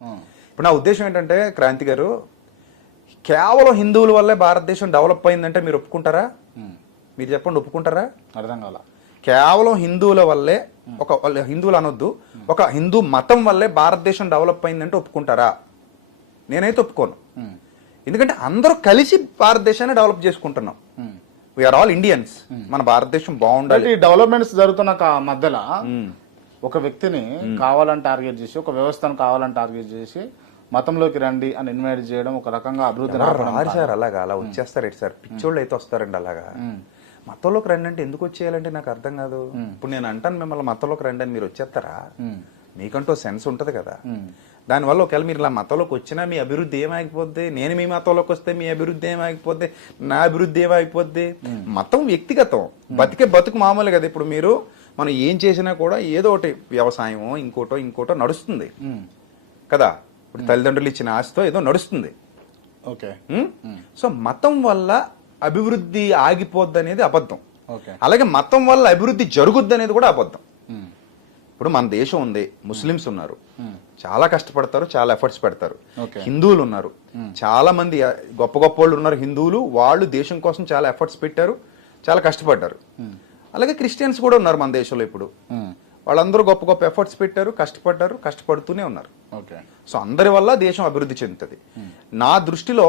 ఇప్పుడు నా ఉద్దేశం ఏంటంటే క్రాంతి గారు, కేవలం హిందువుల వల్లే భారతదేశం డెవలప్ అయిందంటే మీరు ఒప్పుకుంటారా? మీరు చెప్పండి, ఒప్పుకుంటారా? అర్థం కాల. కేవలం హిందువుల వల్లే, హిందువులు అనొద్దు, ఒక హిందూ మతం వల్లే భారతదేశం డెవలప్ అయిందంటే ఒప్పుకుంటారా? నేనైతే ఒప్పుకోను. ఎందుకంటే అందరూ కలిసి భారతదేశాన్ని డెవలప్ చేసుకుంటున్నాం. We are all Indians. మన భారతదేశం బాగుండాలి. డెవలప్మెంట్స్ జరుగుతున్న మధ్యలో ఒక వ్యక్తిని కావాలని టార్గెట్ చేసి, ఒక వ్యవస్థను కావాలని టార్గెట్ చేసి మతంలోకి రండి అని ఇన్వైట్ చేయడం ఒక రకంగా అభివృద్ధి రారు సార్. అలాగా అలా వచ్చేస్తారు సార్, పిచ్చోళ్ళు అయితే వస్తారండి అలాగా. మతంలోకి రండి అంటే ఎందుకు వచ్చేయాలంటే నాకు అర్థం కాదు. ఇప్పుడు నేను అంటాను మిమ్మల్ని మతంలోకి రండి అని, మీరు వచ్చేస్తారా? మీకంటూ సెన్స్ ఉంటుంది కదా. దానివల్ల ఒకవేళ మీరు ఇలా మతంలోకి వచ్చినా మీ అభివృద్ధి ఏమైపోద్ది? నేను మీ మతంలోకి వస్తే మీ అభివృద్ధి ఏమైపోద్ది? నా అభివృద్ధి ఏమైపోద్ది? మతం వ్యక్తిగతం, బతికే బతుకు మామూలు కదా. ఇప్పుడు మీరు మనం ఏం చేసినా కూడా ఏదో ఒకటి వ్యవసాయమో ఇంకోటో నడుస్తుంది కదా. ఇప్పుడు తల్లిదండ్రులు ఇచ్చిన ఆశతో ఏదో నడుస్తుంది. ఓకే. సో మతం వల్ల అభివృద్ధి ఆగిపోద్ది అనేది అబద్ధం. అలాగే మతం వల్ల అభివృద్ధి జరుగుద్ది అనేది కూడా అబద్ధం. ఇప్పుడు మన దేశం ఉంది, ముస్లిమ్స్ ఉన్నారు, చాలా కష్టపడతారు, చాలా ఎఫర్ట్స్ పెడతారు. హిందువులు ఉన్నారు, చాలా మంది గొప్ప గొప్ప వాళ్ళు ఉన్నారు హిందువులు, వాళ్ళు దేశం కోసం చాలా ఎఫర్ట్స్ పెట్టారు, చాలా కష్టపడ్డారు. అలాగే క్రిస్టియన్స్ కూడా ఉన్నారు మన దేశంలో. ఇప్పుడు వాళ్ళందరూ గొప్ప గొప్ప ఎఫర్ట్స్ పెట్టారు, కష్టపడ్డారు, కష్టపడుతూనే ఉన్నారు. సో అందరి వల్ల దేశం అభివృద్ధి చెందుతుంది. నా దృష్టిలో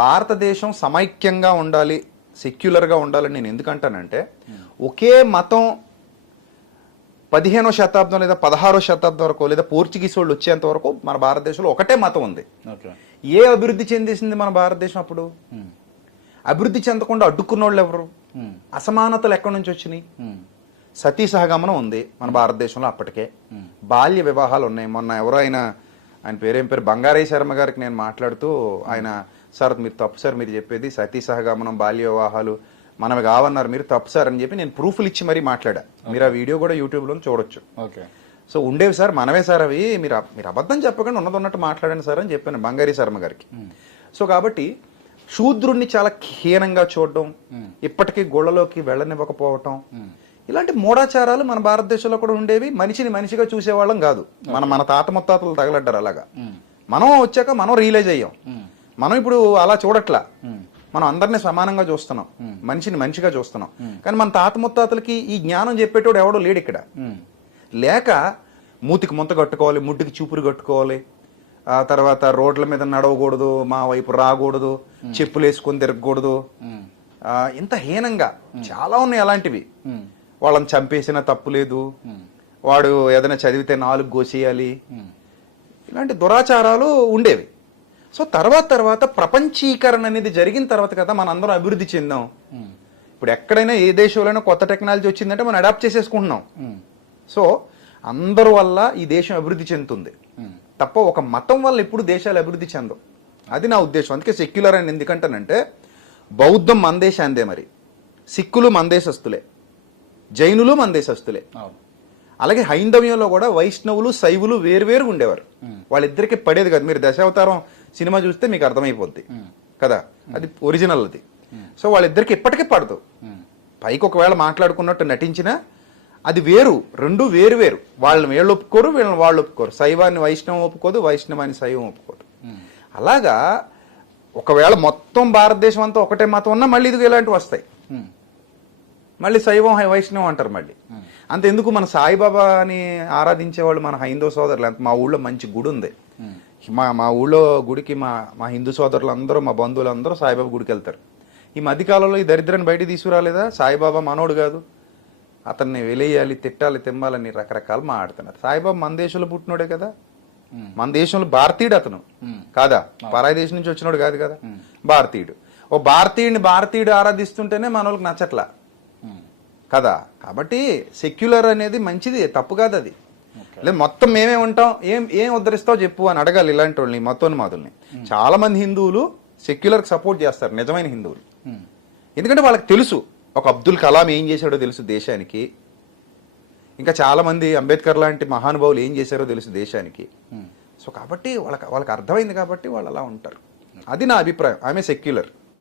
భారతదేశం సమైక్యంగా ఉండాలి, సెక్యులర్గా ఉండాలని నేను ఎందుకంటానంటే, ఒకే మతం 15వ శతాబ్దం లేదా 16వ శతాబ్దం వరకు లేదా పోర్చుగీస్ వాళ్ళు వచ్చేంత వరకు మన భారతదేశంలో ఒకటే మతం ఉంది. ఏ అభివృద్ధి చెందేసింది మన భారతదేశం? అప్పుడు అభివృద్ధి చెందకుండా అడ్డుకున్న వాళ్ళు ఎవరు? అసమానతలు ఎక్కడి నుంచి వచ్చినాయి? సతీ సహగమనం ఉంది మన భారతదేశంలో అప్పటికే. బాల్య వివాహాలు ఉన్నాయి. మొన్న ఎవరో ఆయన పేరేం పేరు బంగారయ్య శర్మ గారికి నేను మాట్లాడుతూ ఆయన, సార్ మీరు తప్పు సార్ మీరు చెప్పేది, సతీ సహగమనం బాల్య వివాహాలు మనవి కావన్నారు, మీరు తప్పు సార్ అని చెప్పి నేను ప్రూఫ్లు ఇచ్చి మరీ మాట్లాడా. మీరు ఆ వీడియో కూడా యూట్యూబ్లో చూడొచ్చు. సో ఉండేవి సార్, మనమే సార్ అవి, మీరు అబద్ధం చెప్పకుండా ఉన్నట్టు మాట్లాడండి సార్ అని చెప్పాను బంగారీ శర్మ గారికి. సో కాబట్టి శూద్రుణ్ణి చాలా హీనంగా చూడడం, ఇప్పటికీ గోళ్లలోకి వెళ్ళనివ్వకపోవటం, ఇలాంటి మూఢాచారాలు మన భారతదేశంలో కూడా ఉండేవి. మనిషిని మనిషిగా చూసేవాళ్ళం కాదు. మన తాత ముత్తాతలు తగలడ్డారు అలాగా. మనం వచ్చాక మనం రియలైజ్ అయ్యాం. మనం ఇప్పుడు అలా చూడట్లా, మనం అందరినీ సమానంగా చూస్తున్నాం, మనిషిని మనిషిగా చూస్తున్నాం. కానీ మన తాత ముత్తాతలకి ఈ జ్ఞానం చెప్పేటోడు ఎవడో లేడు ఇక్కడ. లేక మూతికి ముంత కట్టుకోవాలి, ముడ్డుకి చూపురు కట్టుకోవాలి, ఆ తర్వాత రోడ్ల మీద నడవకూడదు, మా వైపు రాకూడదు, చెప్పులు వేసుకొని తిరగకూడదు, ఇంత హీనంగా చాలా ఉన్నాయి అలాంటివి. వాళ్ళని చంపేసినా తప్పు లేదు, వాడు ఏదైనా చదివితే 4 గోసేయాలి, ఇలాంటి దురాచారాలు ఉండేవి. సో తర్వాత ప్రపంచీకరణ అనేది జరిగిన తర్వాత కదా మనం అందరం అభివృద్ధి చెందాం. ఇప్పుడు ఎక్కడైనా ఏ దేశంలోనైనా కొత్త టెక్నాలజీ వచ్చిందంటే మనం అడాప్ట్ చేసేసుకుంటున్నాం. సో అందరి వల్ల ఈ దేశం అభివృద్ధి చెందుతుంది తప్ప ఒక మతం వల్ల ఎప్పుడు దేశాలు అభివృద్ధి చెందవు. అది నా ఉద్దేశం. అందుకే సెక్యులర్ అని ఎందుకంటానంటే, బౌద్ధం మన దేశాందే, మరి సిక్కులు మన దేశస్తులే, జైనులు మన దేశస్తులే. అలాగే హైందవ్యంలో కూడా వైష్ణవులు శైవులు వేరువేరు ఉండేవారు. వాళ్ళిద్దరికి పడేది కదా. మీరు దశావతారం సినిమా చూస్తే మీకు అర్థమైపోద్ది కదా, అది ఒరిజినల్ అది. సో వాళ్ళిద్దరికి ఇప్పటికీ పడదు. పైకి ఒకవేళ మాట్లాడుకున్నట్టు నటించినా అది వేరు, రెండు వేరు వేరు. వాళ్ళని వీళ్ళు ఒప్పుకోరు, వీళ్ళని వాళ్ళు ఒప్పుకోరు. శైవాన్ని వైష్ణవం ఒప్పుకోదు, వైష్ణవాన్ని శైవం ఒప్పుకోదు. అలాగా ఒకవేళ మొత్తం భారతదేశం అంతా ఒకటే మతం ఉన్నా మళ్ళీ ఇది ఇలాంటివి వస్తాయి. మళ్ళీ శైవం వైష్ణవం అంటారు. మళ్ళీ అంతెందుకు, మన సాయిబాబాని ఆరాధించే వాళ్ళు మన హైందవ సోదరులు. మా ఊళ్ళో మంచి గుడి ఉంది. మా ఊళ్ళో గుడికి మా హిందూ సోదరులు అందరూ, మా బంధువులు అందరూ సాయిబాబా గుడికి వెళ్తారు. ఈ మధ్యకాలంలో ఈ దరిద్రాన్ని బయటికి తీసుకురాలేదా? సాయిబాబా మనోడు కాదు, అతన్ని వెలేయాలి, తిట్టాలి, తిమ్మాలని రకరకాలు మాట్లాడుతున్నారు. సాయిబాబా మన దేశంలో పుట్టినోడే కదా, మన దేశంలో భారతీయుడు అతను కాదా, పరాయి దేశం నుంచి వచ్చినోడు కాదు కదా, భారతీయుడు. ఓ భారతీయుడు ఆరాధిస్తుంటేనే మన వాళ్ళకి నచ్చట్లా కదా. కాబట్టి సెక్యులర్ అనేది మంచిది, తప్పు కాదు అది. లేదు మొత్తం మేమే ఉంటాం, ఏం ఉద్ధరిస్తావు చెప్పు అని అడగాలి ఇలాంటి వాళ్ళని, మతోన్మాదుల్ని. చాలా మంది హిందువులు సెక్యులర్కి సపోర్ట్ చేస్తారు, నిజమైన హిందువులు. ఎందుకంటే వాళ్ళకి తెలుసు ఒక అబ్దుల్ కలాం ఏం చేశాడో తెలుసు దేశానికి, ఇంకా చాలా మంది అంబేద్కర్ లాంటి మహానుభావులు ఏం చేశారో తెలుసు దేశానికి. సో కాబట్టి వాళ్ళకి అర్థమైంది కాబట్టి వాళ్ళు అలా ఉంటారు. అది నా అభిప్రాయం. ఆమె సెక్యులర్.